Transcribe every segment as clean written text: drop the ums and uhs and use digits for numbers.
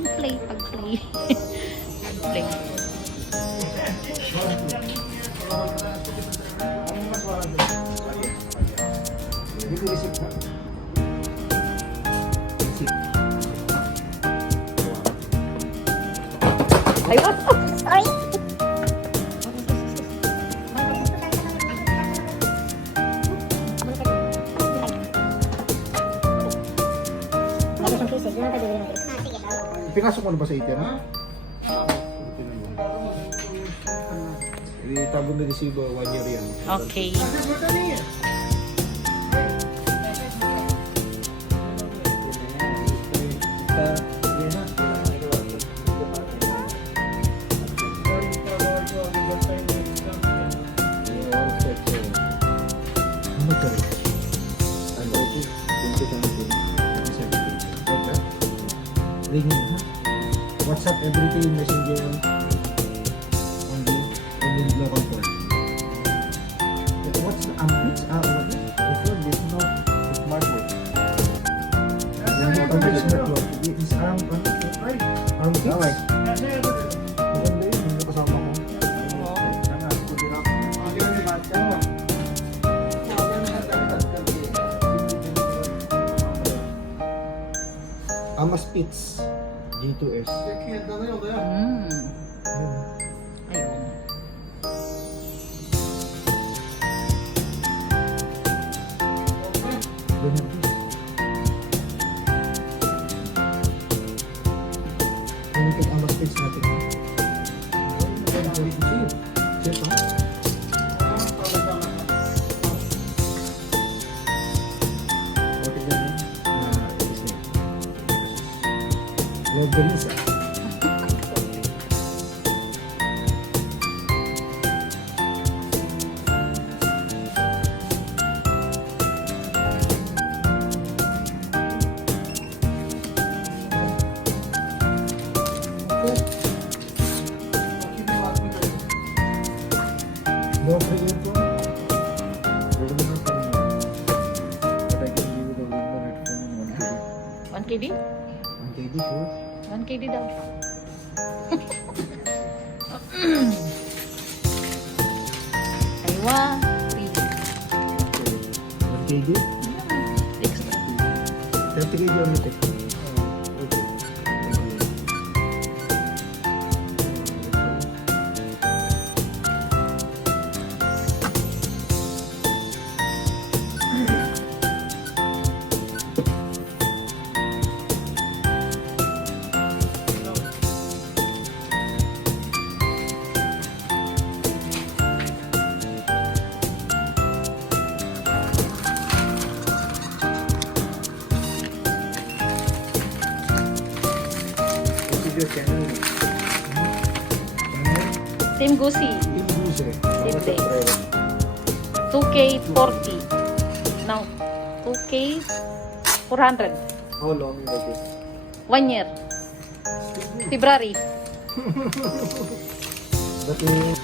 Pang-play, pag-play. Pag-play. Ay, ay! Pinasok mo na ba sa ATM? Itago na resibo 1 year yan. Okay. Ringing, ha? WhatsApp, everything, messenger, only local phone. What's the ampits? What is it? Before, this is not smartphone. This is network. This ampits. Okay. Maganda yun, hindi kasama ko. Amas Pits G2S. Ayun. Limited Amas Pits natin. Loggerisa. No free info. But I can give you the window headphone in 1 KD. 1 KD? 1 KD, sure. 1 KD daw. Aywa. 1 KD? Extra. 30 KD only take. Okay. Same Gucci. Same day. 2K 40. Now, 2K 400. How long is it? 1 year. February. That means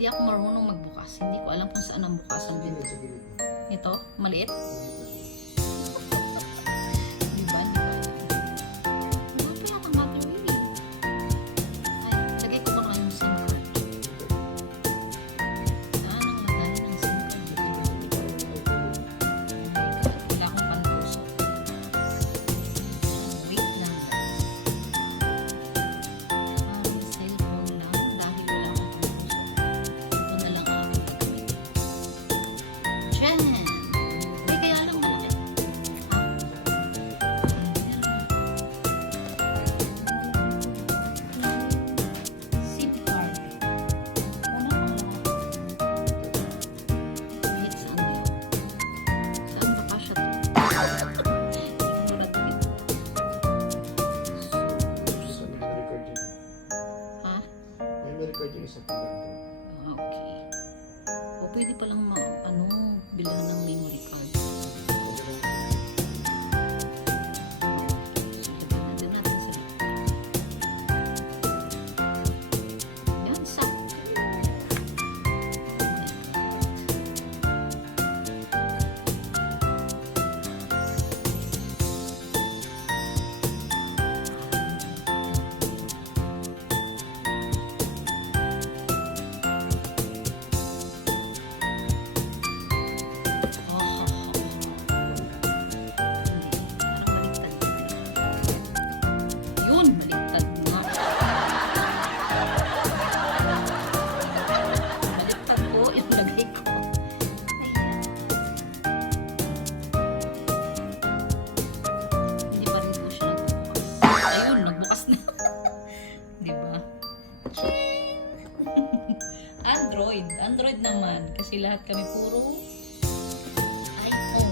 Hindi ako marunong magbukas. Hindi ko alam kung saan ang bukasan Sa dito. gilid, sa gilid. Ito, maliit. Di ba? Di ba? Ano kaya ang gagawin eh? Ay, lagay ko muna yung SIM card. Saan ang lagay ng SIM card dito? Wala akong pantusok. Wait lang guys. Parang cellphone lang dahil wala akong pantusok. Ito na lang ang aking gagawin. Diyan! Ay, kaya lang malaki. SIM card. Una pang lahat. Wait, saan ba yun? Saan ba kasya to? Hindi ko nalagpit. Isa may record yun. Ha? May record yung isa pang ganito. Okay. O pwede palang bilhan ng memory card. So, lagyan natin sa likod. Yan, sakto. Yun, baliktad nga. Baliktad po yung lagay ko. Ayan. Hindi pa rin po siya nagbukas. Ayun, nagbukas na. Diba? Ching! Android. Android naman. Kasi lahat kami puro iPhone.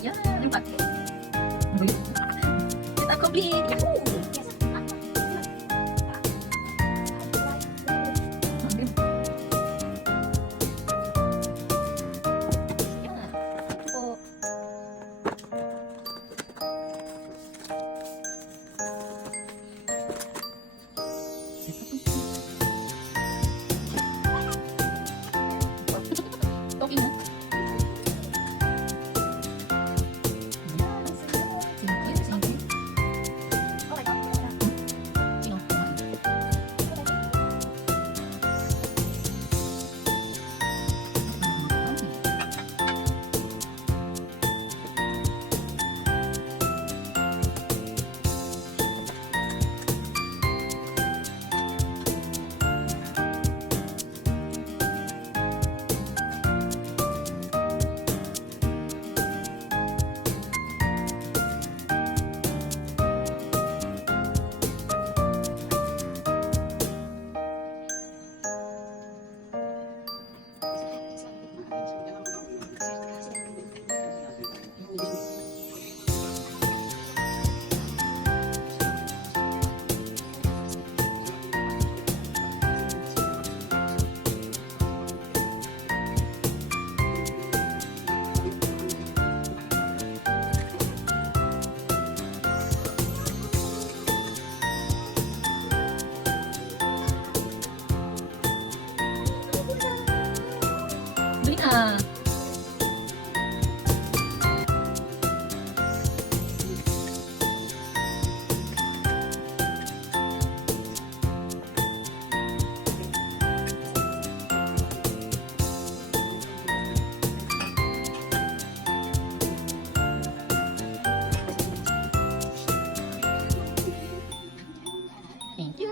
Kaya try natin saan ang battery? Dyan. Kita complete. Yahoo! Thank you.